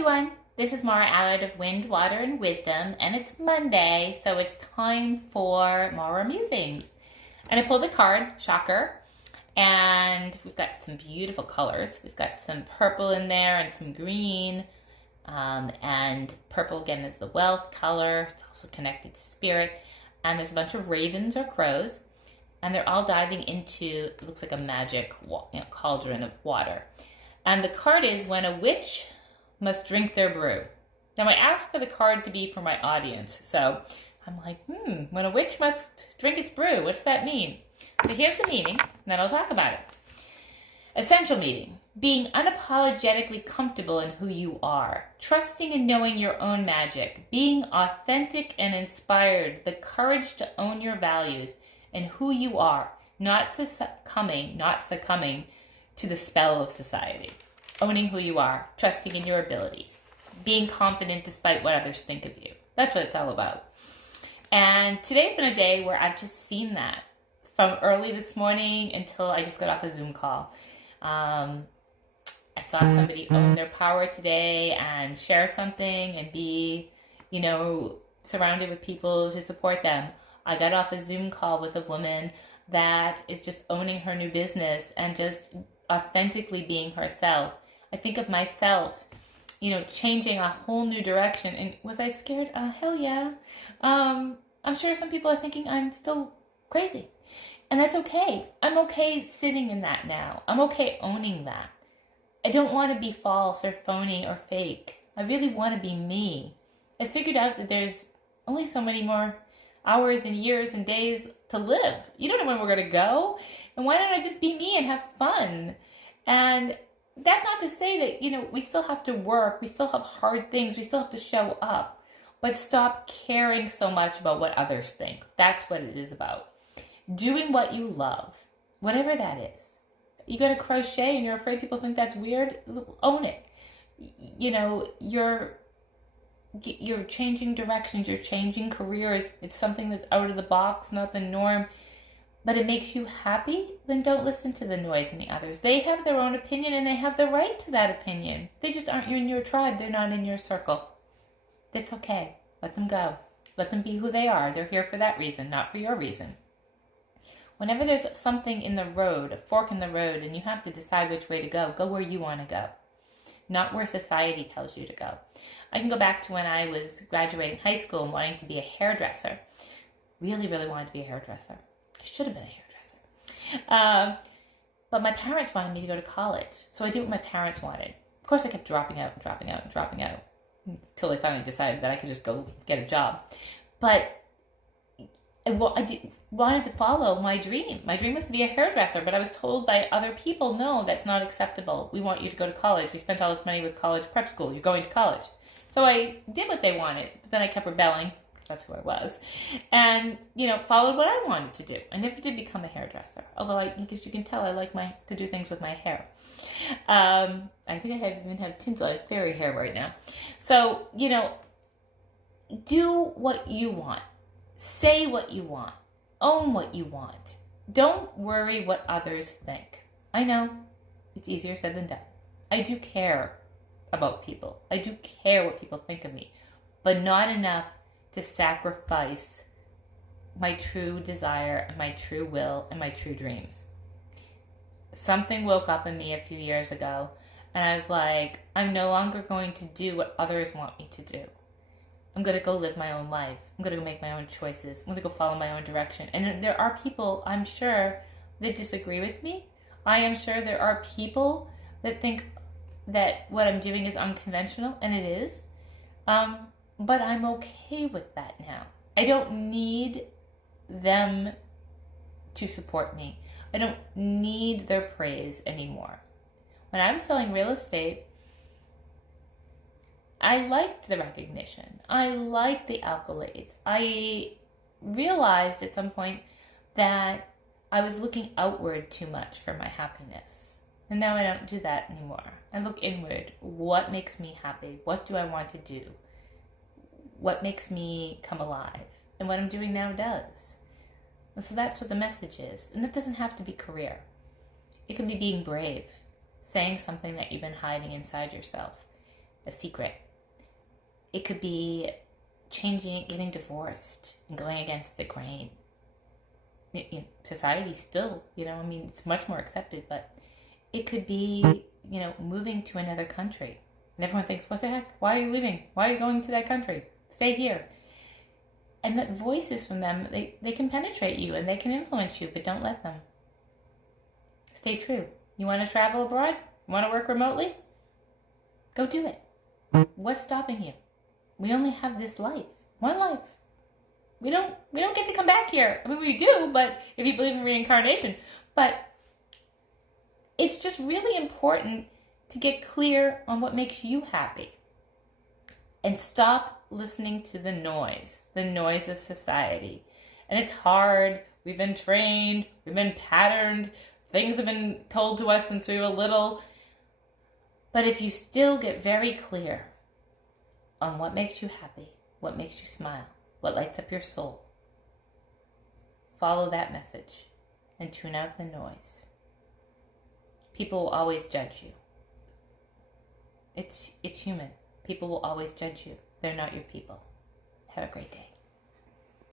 everyone, this is Maura Allard of Wind, Water, and Wisdom, and it's Monday, so it's time for Maura Musings. And I pulled a card, shocker, and we've got some beautiful colors. We've got some purple in there and some green, and purple again is the wealth color. It's also connected to spirit, and there's a bunch of ravens or crows, and they're all diving into, it looks like a magic cauldron of water. And the card is when a witch must drink their brew. Now I asked for the card to be for my audience, so I'm like, when a witch must drink its brew, what's that mean? So here's the meaning, and then I'll talk about it. Essential meaning: being unapologetically comfortable in who you are, trusting and knowing your own magic, being authentic and inspired, the courage to own your values and who you are, not succumbing to the spell of society. Owning who you are, trusting in your abilities, being confident despite what others think of you. That's what it's all about. And today's been a day where I've just seen that from early this morning until I just got off a Zoom call. I saw somebody own their power today and share something and be, surrounded with people to support them. I got off a Zoom call with a woman that is just owning her new business and just authentically being herself. I think of myself, changing a whole new direction. And was I scared? Hell yeah. I'm sure some people are thinking I'm still crazy. And that's okay. I'm okay sitting in that now. I'm okay owning that. I don't want to be false or phony or fake. I really want to be me. I figured out that there's only so many more hours and years and days to live. You don't know when we're going to go. And why don't I just be me and have fun? And that's not to say that, we still have to work. We still have hard things. We still have to show up. But stop caring so much about what others think. That's what it is about. Doing what you love, whatever that is. You got to crochet and you're afraid people think that's weird. Own it. You're changing directions. You're changing careers. It's something that's out of the box, not the norm. But it makes you happy, then don't listen to the noise in the others. They have their own opinion and they have the right to that opinion. They just aren't in your tribe. They're not in your circle. That's okay. Let them go. Let them be who they are. They're here for that reason, not for your reason. Whenever there's something in the road, a fork in the road, and you have to decide which way to go where you want to go, not where society tells you to go. I can go back to when I was graduating high school and wanting to be a hairdresser. Really, really wanted to be a hairdresser. I should have been a hairdresser. But my parents wanted me to go to college. So I did what my parents wanted. Of course, I kept dropping out until they finally decided that I could just go get a job. But I wanted to follow my dream. My dream was to be a hairdresser, but I was told by other people, no, that's not acceptable. We want you to go to college. We spent all this money with college prep school. You're going to college. So I did what they wanted, but then I kept rebelling. That's who I was. And, followed what I wanted to do. I never did become a hairdresser. Although, because you can tell, I like to do things with my hair. I think I even have tinsel. I have fairy hair right now. So, do what you want. Say what you want. Own what you want. Don't worry what others think. I know, it's easier said than done. I do care about people. I do care what people think of me. But not enough to sacrifice my true desire and my true will and my true dreams. Something woke up in me a few years ago, and I was like, I'm no longer going to do what others want me to do. I'm going to go live my own life. I'm going to go make my own choices. I'm going to go follow my own direction. And there are people, I'm sure, that disagree with me. I am sure there are people that think that what I'm doing is unconventional, and it is. But I'm okay with that now. I don't need them to support me. I don't need their praise anymore. When I was selling real estate, I liked the recognition. I liked the accolades. I realized at some point that I was looking outward too much for my happiness. And now I don't do that anymore. I look inward. What makes me happy? What do I want to do? What makes me come alive? And what I'm doing now does. And so that's what the message is. And it doesn't have to be career. It can be being brave, saying something that you've been hiding inside yourself, a secret. It could be changing, getting divorced and going against the grain. Society still, it's much more accepted, but it could be, moving to another country. And everyone thinks, what the heck? Why are you leaving? Why are you going to that country? Stay here. And that voices from them, they can penetrate you and they can influence you, but don't let them. Stay true. You want to travel abroad? You want to work remotely? Go do it. What's stopping you? We only have this life. One life. We don't get to come back here. I mean, we do, but if you believe in reincarnation. But it's just really important to get clear on what makes you happy. And stop listening to the noise of society. And it's hard. We've been trained. We've been patterned. Things have been told to us since we were little. But if you still get very clear on what makes you happy, what makes you smile, what lights up your soul, follow that message and tune out the noise. People will always judge you. It's human. People will always judge you. They're not your people. Have a great day.